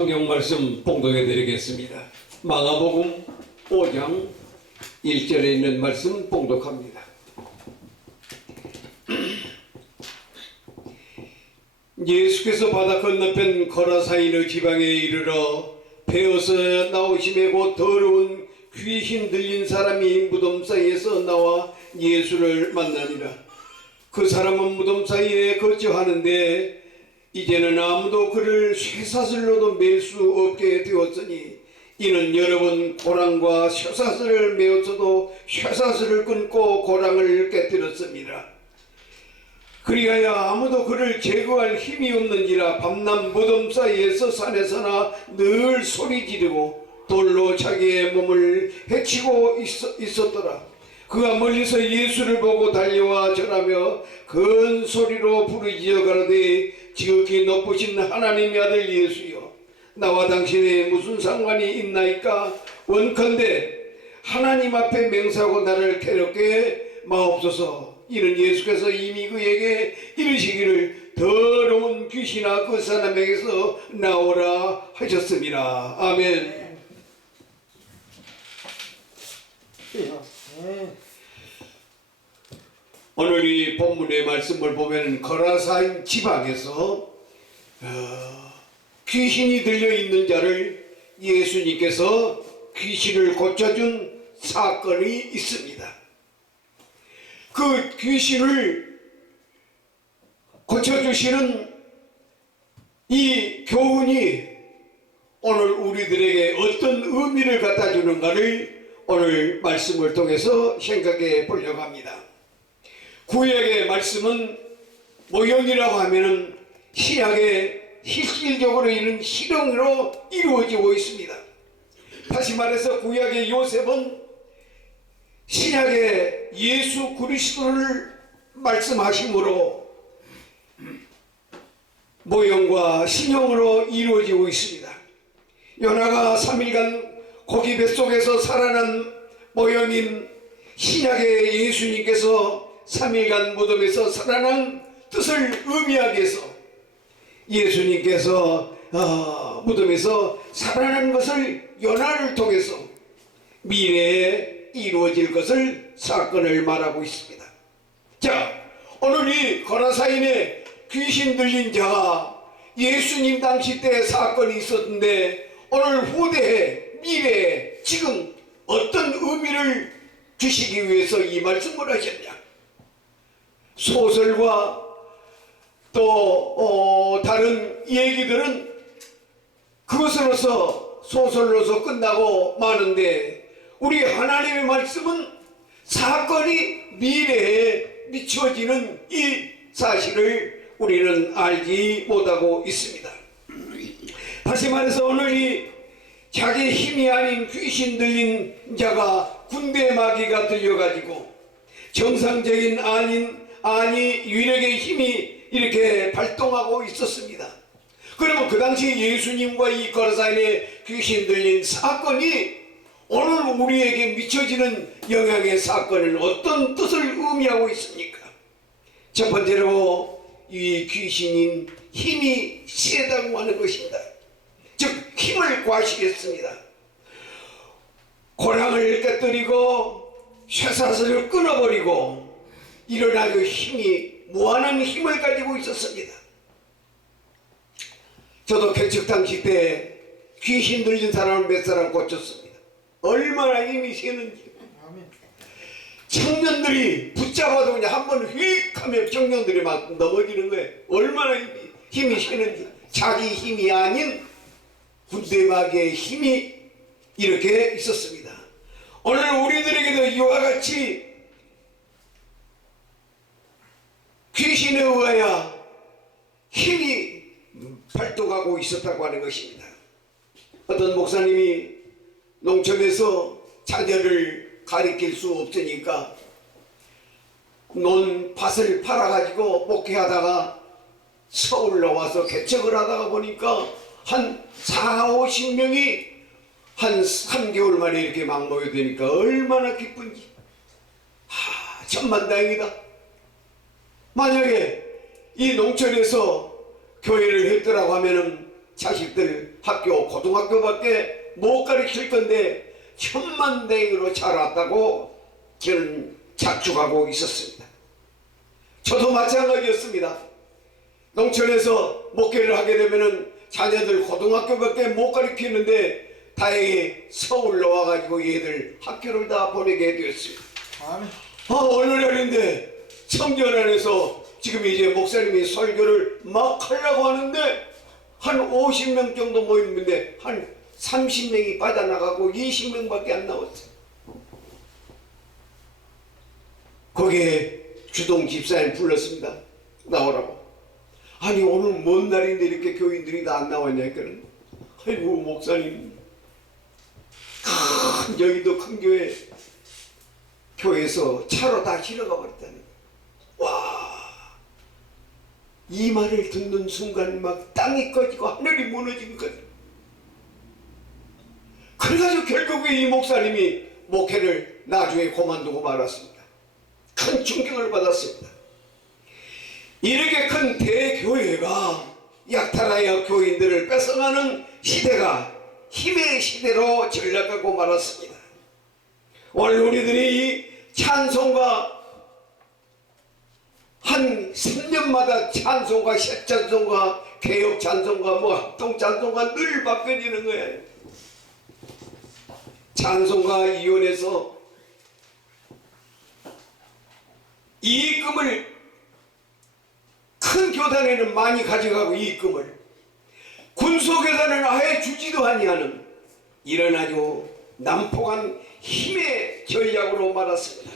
성경 말씀 봉독해 드리겠습니다. 마가복음 5장 1절에 있는 말씀 봉독합니다. 예수께서 바다 건너편 거라사인의 지방에 이르러 배에서 나오심에 곧 더러운 귀신 들린 사람이 무덤 사이에서 나와 예수를 만나니라. 그 사람은 무덤 사이에 거처하는데 이제는 아무도 그를 쇠사슬로도 맬 수 없게 되었으니 이는 여러 번 고랑과 쇠사슬을 메었어도 쇠사슬을 끊고 고랑을 깨뜨렸습니다. 그리하여 아무도 그를 제거할 힘이 없는지라 밤낮 무덤 사이에서 산에서나 늘 소리 지르고 돌로 자기의 몸을 해치고 있었더라. 그가 멀리서 예수를 보고 달려와 절하며 큰 소리로 부르짖어 가로되 지극히 높으신 하나님의 아들 예수여, 나와 당신의 무슨 상관이 있나이까? 원컨대 하나님 앞에 맹세하고 나를 괴롭게 마옵소서. 이는 예수께서 이미 그에게 이르시기를 더러운 귀신아 그 사람에게서 나오라 하셨습니다. 아멘. 오늘 이 본문의 말씀을 보면 거라사인 지방에서 귀신이 들려있는 자를 예수님께서 귀신을 고쳐준 사건이 있습니다. 그 귀신을 고쳐주시는 이 교훈이 오늘 우리들에게 어떤 의미를 갖다 주는가를 오늘 말씀을 통해서 생각해 보려고 합니다. 구약의 말씀은 모형이라고 하면은 신약의 실질적으로 이런 실형으로 이루어지고 있습니다. 다시 말해서 구약의 요셉은 신약의 예수 그리스도를 말씀하심으로 모형과 신형으로 이루어지고 있습니다. 요나가 3일간 고기 뱃속에서 살아난 모형인 신약의 예수님께서 3일간 무덤에서 살아난 뜻을 의미하기 위해서 예수님께서 무덤에서 살아난 것을 요나를 통해서 미래에 이루어질 것을 사건을 말하고 있습니다. 자, 오늘 이 거라사인의 귀신 들린 자가 예수님 당시 때 사건이 있었는데 오늘 후대에 미래에 지금 어떤 의미를 주시기 위해서 이 말씀을 하셨냐? 소설과 또 다른 얘기들은 그것으로서 소설로서 끝나고 마는데 우리 하나님의 말씀은 사건이 미래에 미쳐지는 이 사실을 우리는 알지 못하고 있습니다. 다시 말해서 오늘 이 자기 힘이 아닌 귀신 들린 자가 군대 마귀가 들려가지고 정상적인 위력의 힘이 이렇게 발동하고 있었습니다. 그러면 그 당시 예수님과 이 거라사인의 귀신 들린 사건이 오늘 우리에게 미쳐지는 영향의 사건은 어떤 뜻을 의미하고 있습니까? 첫 번째로 이 귀신인 힘이 세다고 하는 것입니다. 즉 힘을 과시했습니다. 고랑을 깨뜨리고 쇠사슬을 끊어버리고 이런 아주 무한한 힘을 가지고 있었습니다. 저도 개척 당시 때 귀신 들린 사람을 몇 사람 고쳤습니다. 얼마나 힘이 세는지. 청년들이 붙잡아도 그냥 한번 휙 하면 청년들이 막 넘어지는 거예요. 얼마나 힘이 세는지. 자기 힘이 아닌 군대 마귀의 힘이 이렇게 있었습니다. 오늘 우리들에게도 이와 같이 귀신에 의하여 힘이 발동하고 있었다고 하는 것입니다. 어떤 목사님이 농촌에서 자녀를 가리킬 수 없으니까 논밭을 팔아가지고 목회하다가 서울로 와서 개척을 하다가 보니까 한 40-50명이 한 3개월 만에 이렇게 막 모여드니까 얼마나 기쁜지. 천만다행이다. 만약에 이 농촌에서 교회를 했더라고 하면은 자식들 학교, 고등학교밖에 못 가르칠 건데 천만다행으로 잘 왔다고 저는 작축하고 있었습니다. 저도 마찬가지였습니다. 농촌에서 목회를 하게 되면은 자녀들 고등학교밖에 못 가르치는데 다행히 서울로 와가지고 얘들 학교를 다 보내게 되었습니다. 어느 날인데 청년 안에서 지금 이제 목사님이 설교를 막 하려고 하는데 한 50명 정도 모이는데 한 30명이 빠져나가고 20명밖에 안 나왔어요. 거기에 주동 집사님 불렀습니다. 나오라고. 아니 오늘 뭔 날인데 이렇게 교인들이 다 안 나왔냐 했거든. 아이고 목사님, 큰 여의도 큰 교회에서 차로 다 실어가 버렸다는 거야. 와, 이 말을 듣는 순간 막 땅이 꺼지고 하늘이 무너진 거지. 그래가지고 결국에 이 목사님이 목회를 나중에 그만두고 말았습니다. 큰 충격을 받았습니다. 이렇게 큰 대교회가 약탈하여 교인들을 뺏어가는 시대가 힘의 시대로 전락하고 말았습니다. 오늘 우리들이 이 찬송가 한 3년마다 찬송가, 새 찬송가, 개혁 찬송가, 합동 찬송가 늘 바뀌어지는 거예요. 찬송가 위원회에서 이익금을 큰 교단에는 많이 가져가고 이익금을 군소교단은 아예 주지도 아니하는 이런 아주 난폭한 힘의 전략으로 말았습니다.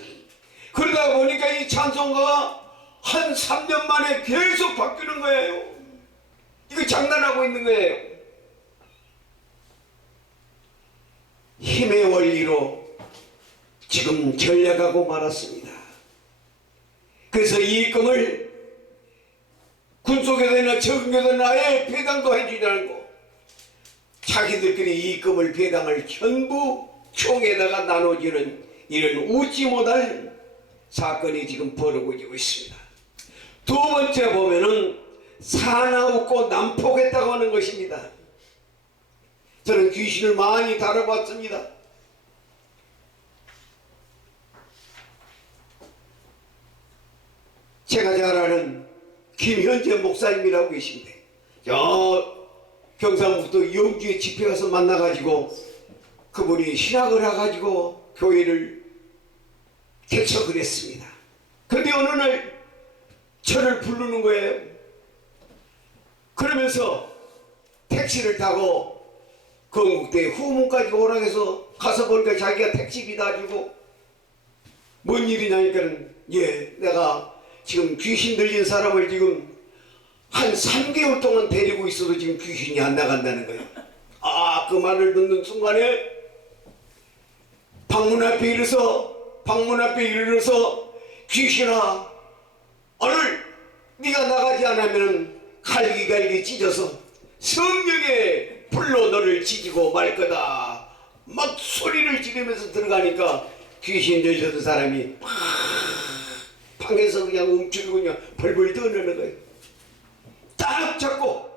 그러다 보니까 이 찬송가가 한 3년 만에 계속 바뀌는 거예요. 이거 장난하고 있는 거예요. 힘의 원리로 지금 전략하고 말았습니다. 그래서 이익금을 군소교단이나 적은교단은 아예 배당도 해주지 않고 자기들끼리 이익금을 배당을 전부 총에다가 나눠주는 이런 웃지 못할 사건이 지금 벌어지고 있습니다. 두 번째 보면은 사나우고 난폭했다고 하는 것입니다. 저는 귀신을 많이 다뤄봤습니다. 제가 잘 아는 김현재 목사님이라고 계신데 저 경상북도 영주에 집회 가서 만나가지고 그분이 신학을 해가지고 교회를 개척을 했습니다. 그런데 어느 날 저를 부르는 거예요. 그러면서 택시를 타고 건국대 후문까지 오라 해서 가서 보니까 자기가 택시비 다 주고 뭔 일이냐니까는 내가 지금 귀신 들린 사람을 지금 한 3개월 동안 데리고 있어도 지금 귀신이 안 나간다는 거예요. 그 말을 듣는 순간에 방문 앞에 이르러서 귀신아, 오늘 네가 나가지 않으면 갈기갈기 찢어서 성령의 불로 너를 지지고 말 거다. 막 소리를 지르면서 들어가니까 귀신 들렸던 사람이 방에서 그냥 움츠리고 그냥 벌벌 떠내는 거예요. 딱 잡고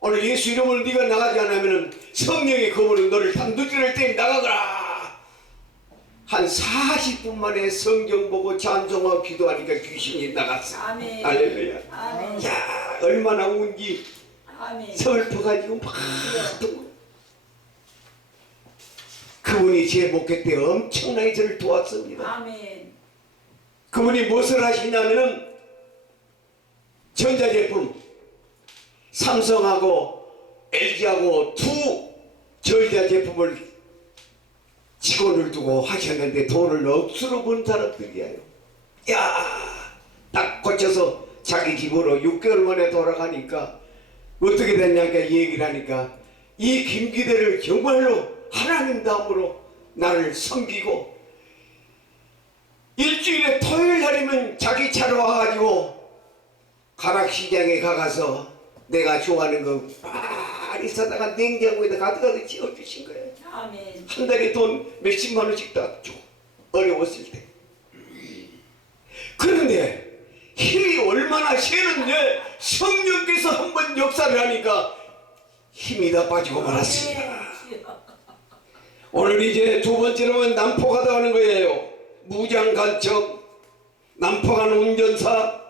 오늘 예수 이름으로 네가 나가지 않으면 성령의 검으로 너를 단두지를 때 나가거라. 한 40분 만에 성경 보고 찬송하고 기도하니까 귀신이 나갔어. 아멘. 할렐루야. 아멘. 야, 얼마나 운기 아멘. 슬퍼가지고 막 그분이 제 목회 때 엄청나게 저를 도왔습니다. 아멘. 그분이 무엇을 하시냐면은 전자제품 삼성하고 LG하고 두 전자제품을 직원을 두고 하셨는데 돈을 억수로 번 사람들이에요. 딱 고쳐서 자기 집으로 6개월 만에 돌아가니까 어떻게 됐냐니까 얘기를 하니까 이 김기대를 정말로 하나님 다음으로 나를 섬기고 일주일에 토요일 날이면 자기 차로 와가지고 가락시장에 가서 내가 좋아하는 거 많이 사다가 냉장고에다 가득가득 채워주신 거예요. 아멘. 한 달에 돈 몇십만 원씩 다 줘. 어려웠을 때. 그런데 힘이 얼마나 세는데 성령께서 한번 역사를 하니까 힘이 다 빠지고 말았습니다. 오늘 이제 두 번째로는 난포가 당하는 거예요. 무장간첩, 난포간 운전사,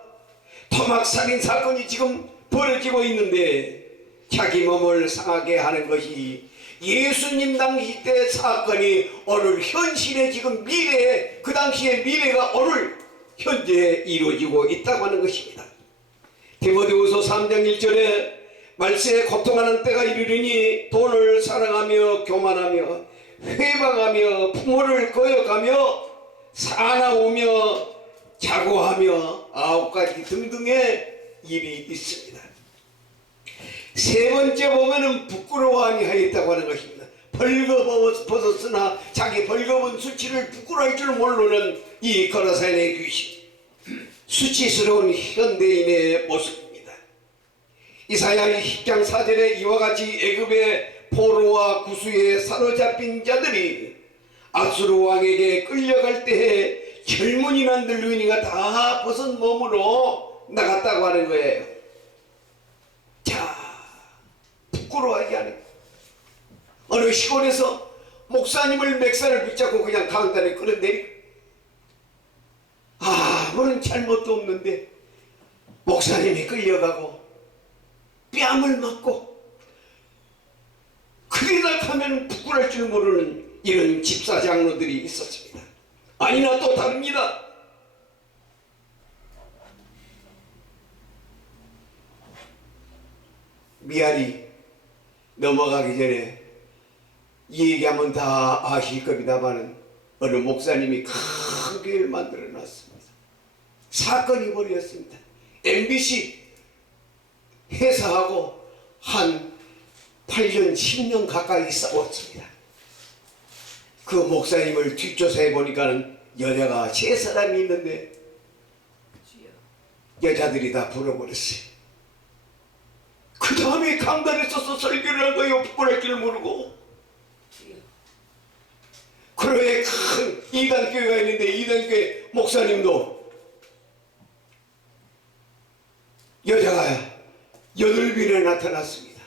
토막살인 사건이 지금 벌어지고 있는데 자기 몸을 상하게 하는 것이 예수님 당시 때 사건이 오늘 현실의 지금 미래에 그 당시의 미래가 오늘 현재 이루어지고 있다고 하는 것입니다. 디모데후서 3장 1절에 말세에 고통하는 때가 이르리니 돈을 사랑하며 교만하며 회방하며 부모를 거역하며 사나우며 자고하며 9가지 등등의 일이 있습니다. 세 번째 보면은 부끄러워하니 하였다고 하는 것입니다. 벌거벗었으나 자기 벌거벗은 수치를 부끄러워할 줄 모르는 이 거라사인의 귀신, 수치스러운 현대인의 모습입니다. 이사야 10장 4절에 이와 같이 애굽의 포로와 구수에 사로잡힌 자들이 아수르 왕에게 끌려갈 때에 젊은이나 늙은이가 다 벗은 몸으로 나갔다고 하는 거예요. 자, 부끄러워하지 않아요. 어느 시골에서 목사님을 맥살을 붙잡고 그냥 강단에 끌어내리고 아무런 잘못도 없는데 목사님이 끌려가고 뺨을 맞고 그러다 하면 부끄러울 줄 모르는 이런 집사 장로들이 있었습니다. 아니나 또 다릅니다. 미아리 넘어가기 전에 이 얘기하면 다 아실 겁니다만 어느 목사님이 큰 교회를 만들어 놨습니다. 사건이 벌어졌습니다. MBC 회사하고 한 8년 10년 가까이 싸웠습니다. 그 목사님을 뒷조사해 보니까는 여자가 3사람이 있는데 여자들이 다 불어버렸어요. 그 다음에 강단에 서서 설교를 한 거예요. 부끄러울 줄 모르고. 그러에 큰 이단교회가 있는데 이단교회 목사님도 여자가 8명이나 나타났습니다.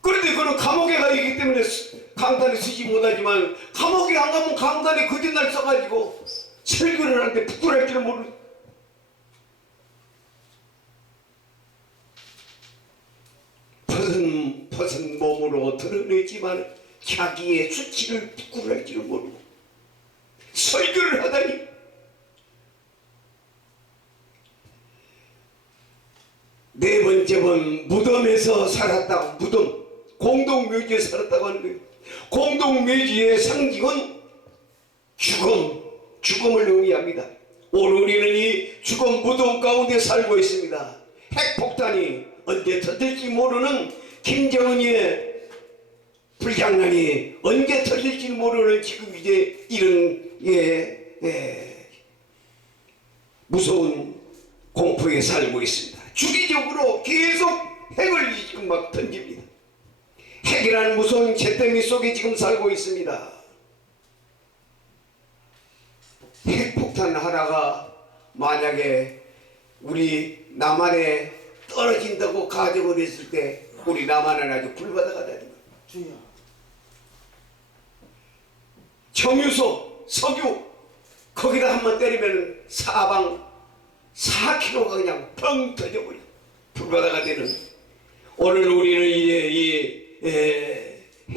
그런데 그는 감옥에 가 있기 때문에 강단에 서지 못하지만 감옥에 안 가면 강단에 거짓말 써가지고 설교를 하는데 부끄러울 줄 모르고 벗은 몸으로 드러내지만 자기의 수치를 부끄러울 줄 모르고 설교를 하다니 네 번째는 무덤에서 살았다고 무덤 공동묘지에 살았다고 하는 거예요. 공동묘지의 상징은 죽음을 의미합니다. 오늘 우리는 이 죽음 무덤 가운데 살고 있습니다. 핵폭탄이 언제 터질지 모르는 김정은의 불장난이 언제 터질지 모르는 지금 이제 이런 무서운 공포에 살고 있습니다. 주기적으로 계속 핵을 지금 막 던집니다. 핵이라는 무서운 잿더미 속에 지금 살고 있습니다. 핵폭탄 하나가 만약에 우리 남한에 떨어진다고 가정을 했을 때 우리 남한은 아주 불바다가 되는 거예요. 정유소, 석유 거기다 한번 때리면 사방 4km가 그냥 펑 터져버려 불바다가 되는. 오늘 우리는 이제 이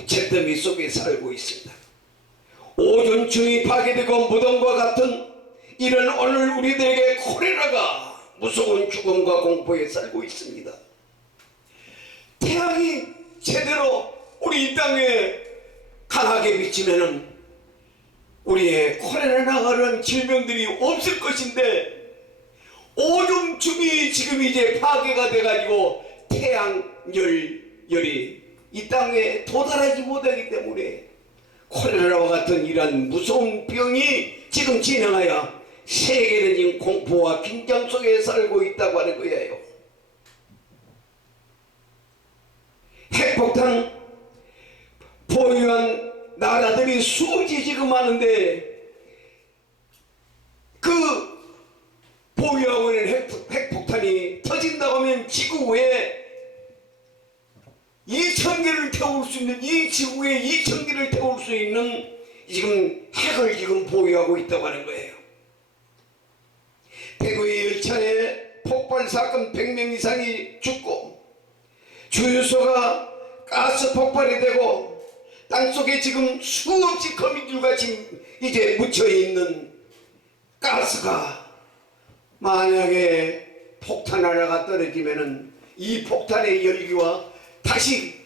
잿더미 속에 살고 있습니다. 오존층이 파괴되고 무덤과 같은 이런 오늘 우리들에게 콜레라가 무서운 죽음과 공포에 살고 있습니다. 태양이 제대로 우리 이 땅에 강하게 비치면은 우리의 콜레라 나가는 질병들이 없을 것인데 오존층이 지금 이제 파괴가 돼가지고 태양열이 이 땅에 도달하지 못하기 때문에 콜레라와 같은 이런 무서운 병이 지금 진행하여 세계는 지금 공포와 긴장 속에 살고 있다고 하는 거예요. 핵폭탄 보유한 나라들이 수없이 지금 하는데 그 보유하고 있는 핵폭탄이 터진다고 하면 지구에 2,000개를 태울 수 있는, 이 지구에 2,000개를 태울 수 있는 지금 핵을 지금 보유하고 있다고 하는 거예요. 대구의 열차에 폭발 사건 100명 이상이 죽고, 주유소가 가스 폭발이 되고, 땅속에 지금 수없이 거미줄과 지금 이제 묻혀있는 가스가 만약에 폭탄 하나가 떨어지면은 이 폭탄의 열기와 다시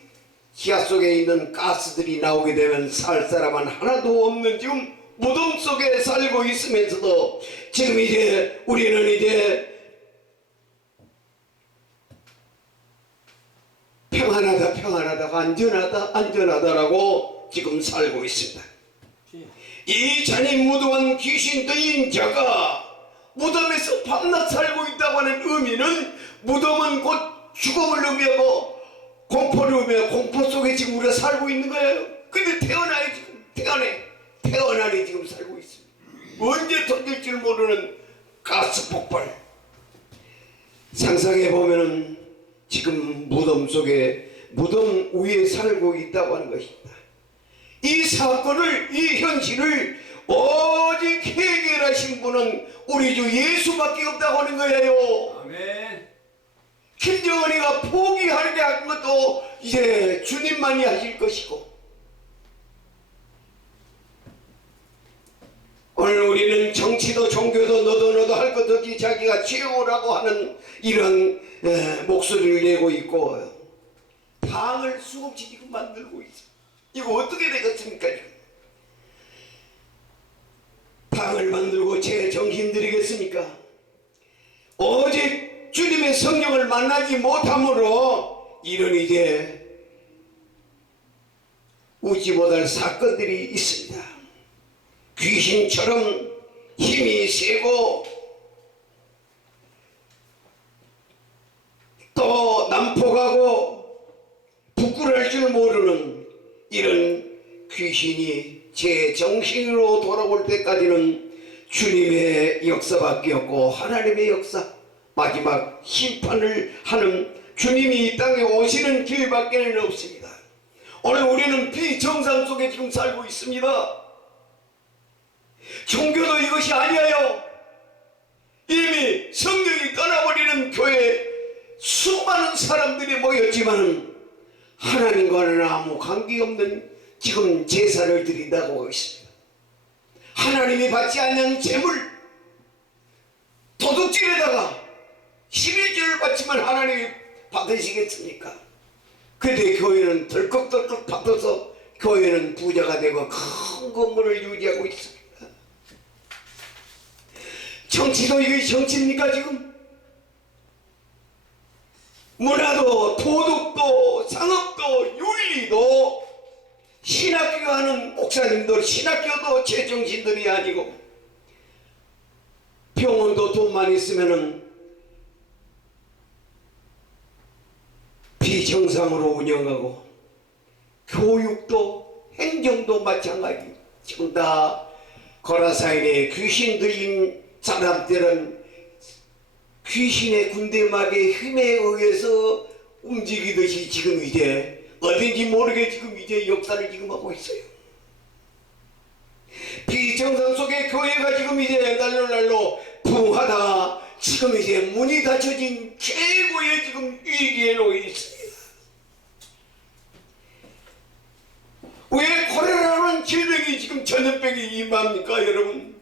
지하 속에 있는 가스들이 나오게 되면 살 사람은 하나도 없는 지금 무덤 속에 살고 있으면서도 지금 이제 우리는 이제 평안하다가 안전하다라고 지금 살고 있습니다. 이 잔인 무도한 귀신 들린 자가 무덤에서 밤낮 살고 있다고 하는 의미는, 무덤은 곧 죽음을 의미하고 공포를 의미하고 공포 속에 지금 우리가 살고 있는 거예요. 근데 태어나니 지금 살고 있습니다. 언제 터질 줄 모르는 가스 폭발. 상상해 보면은 지금 무덤 위에 살고 있다고 하는 것입니다. 이 사건을, 이 현실을 오직 해결하신 분은 우리 주 예수밖에 없다고 하는 거예요. 아멘. 김정은이가 포기하게 한 것도 이제 주님만이 하실 것이고, 오늘 우리는 정치도 종교도 너도 할 것 없이 자기가 최고라고 하는 이런 목소리를 내고 있고, 당을 수없이 지금 만들고 있어. 이거 어떻게 되겠습니까? 당을 만들고 제 정신 들이겠습니까? 오직 주님의 성령을 만나지 못함으로 이런 이제 웃지 못할 사건들이 있습니다. 귀신처럼 힘이 세고 또 난폭하고 부끄러울 줄 모르는 이런 귀신이 제 정신으로 돌아올 때까지는 주님의 역사밖에 없고, 하나님의 역사, 마지막 심판을 하는 주님이 이 땅에 오시는 길밖에는 없습니다. 오늘 우리는 비정상 속에 지금 살고 있습니다. 종교도 이것이 아니에요. 이미 성령이 떠나버리는 교회에 수많은 사람들이 모였지만 하나님과는 아무 관계없는 지금 제사를 드린다고 하고 있습니다. 하나님이 받지 않는 재물, 도둑질에다가 11조를 바치면 하나님이 받으시겠습니까? 그런데 교회는 덜컥덜컥 받아서 교회는 부자가 되고 큰 건물을 유지하고 있습니다. 정치도 이게 정치입니까 지금? 문화도 도덕도 상업도 윤리도 신학교 하는 목사님들, 신학교도 제정신들이 아니고, 병원도 돈만 있으면은 비정상으로 운영하고, 교육도 행정도 마찬가지. 지금 다 거라사인에 귀신 들린 사람들은 귀신의 군대막의 힘에 의해서 움직이듯이 지금 이제 어딘지 모르게 지금 이제 역사를 지금 하고 있어요. 비정상 속에 교회가 지금 이제 날로 부흥하다가 지금 이제 문이 닫혀진 최고의 지금 위기에 놓여 있습니다. 왜 코로나라는 질병이 지금 전염병이 임합니까 여러분?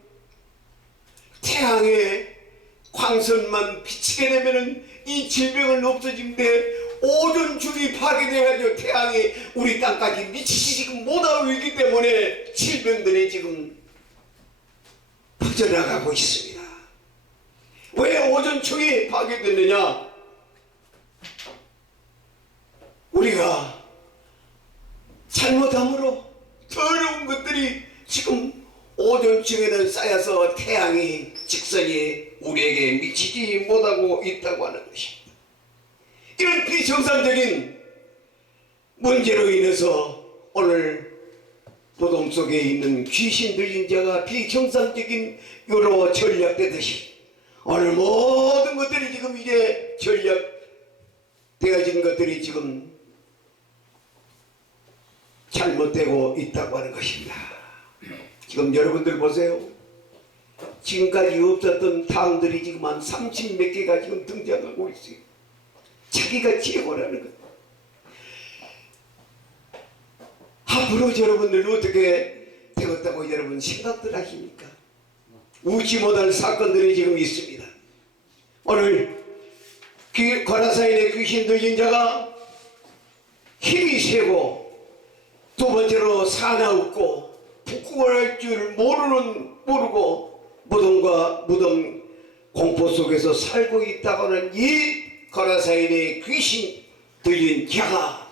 태양에 광선만 비치게 되면은 이 질병은 없어지는데, 오존중이 파괴돼가지고 태양이 우리 땅까지 미치지 지금 못하기 때문에 질병들이 지금 퍼져나가고 있습니다. 왜 오존층이 파괴됐느냐? 우리가 잘못함으로 더러운 것들이 지금 오존층에는 쌓여서 태양이 직선이 우리에게 미치지 못하고 있다고 하는 것입니다. 이런 비정상적인 문제로 인해서 오늘 무덤 속에 있는 귀신 들린 자가 비정상적인 여러 전략되듯이 오늘 모든 것들이 지금 이제 전략되어진 것들이 지금 잘못되고 있다고 하는 것입니다. 지금 여러분들 보세요. 지금까지 없었던 당들이 지금 한 30몇 개가 지금 등장하고 있어요. 자기가 최고라는 것. 앞으로 여러분들 어떻게 되었다고 여러분 생각들 하십니까? 웃지 못할 사건들이 지금 있습니다. 오늘 거라사인의 귀신 들린 자가 힘이 세고, 두 번째로 사나웠고 북구할 줄 모르고 무덤과 무덤 공포 속에서 살고 있다고 하는 이 거라사인의 귀신 들린 자가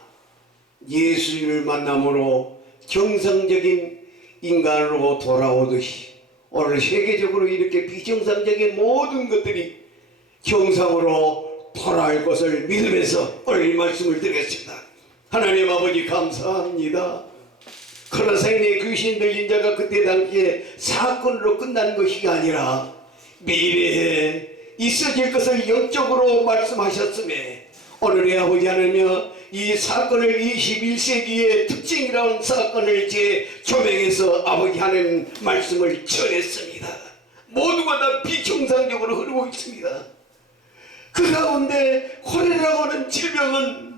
예수를 만남으로 정상적인 인간으로 돌아오듯이 오늘 세계적으로 이렇게 비정상적인 모든 것들이 정상으로 돌아올 것을 믿으면서 오늘 이 말씀을 드리겠습니다. 하나님 아버지 감사합니다. 거라사인의 귀신 들린 자가 그때 당시에 사건으로 끝난 것이 아니라 미래에 있어질 것을 영적으로 말씀하셨음에 오늘의 아버지 하나님여 이 사건을 21세기의 특징이라는 사건을 조명해서 아버지 하나님 말씀을 전했습니다. 모두가 다 비정상적으로 흐르고 있습니다. 그 가운데 콜레라라고 하는 질병은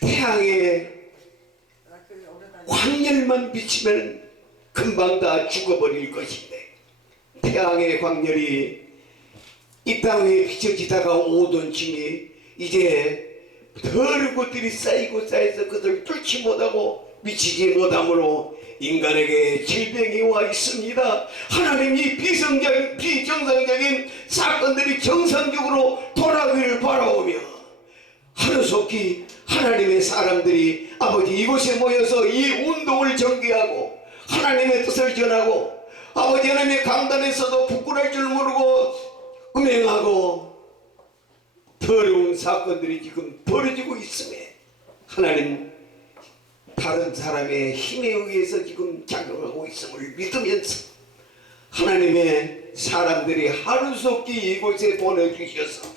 태양에 광열만 비치면 금방 다 죽어버릴 것인데, 태양의 광열이 이 땅에 비춰지다가 오던 중에 이제 더러운 것들이 쌓이고 쌓여서 그것을 뚫지 못하고 미치지 못함으로 인간에게 질병이 와 있습니다. 하나님이 비정상적인 사건들이 정상적으로 돌아오기를 바라오며 하루속히 하나님의 사람들이 아버지 이곳에 모여서 이 운동을 전개하고 하나님의 뜻을 전하고 아버지 하나님의 강단에서도 부끄러울 줄 모르고 음행하고 더러운 사건들이 지금 벌어지고 있음에 하나님 다른 사람의 힘에 의해서 지금 작용하고 있음을 믿으면서 하나님의 사람들이 하루속히 이곳에 보내주셔서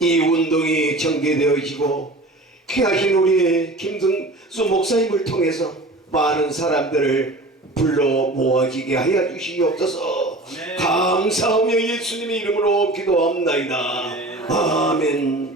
이 운동이 전개되어지고 귀하신 우리 김승수 목사님을 통해서 많은 사람들을 불러 모아지게 하여 주시옵소서. 네. 감사하며 예수님의 이름으로 기도합나이다. 네. 아멘.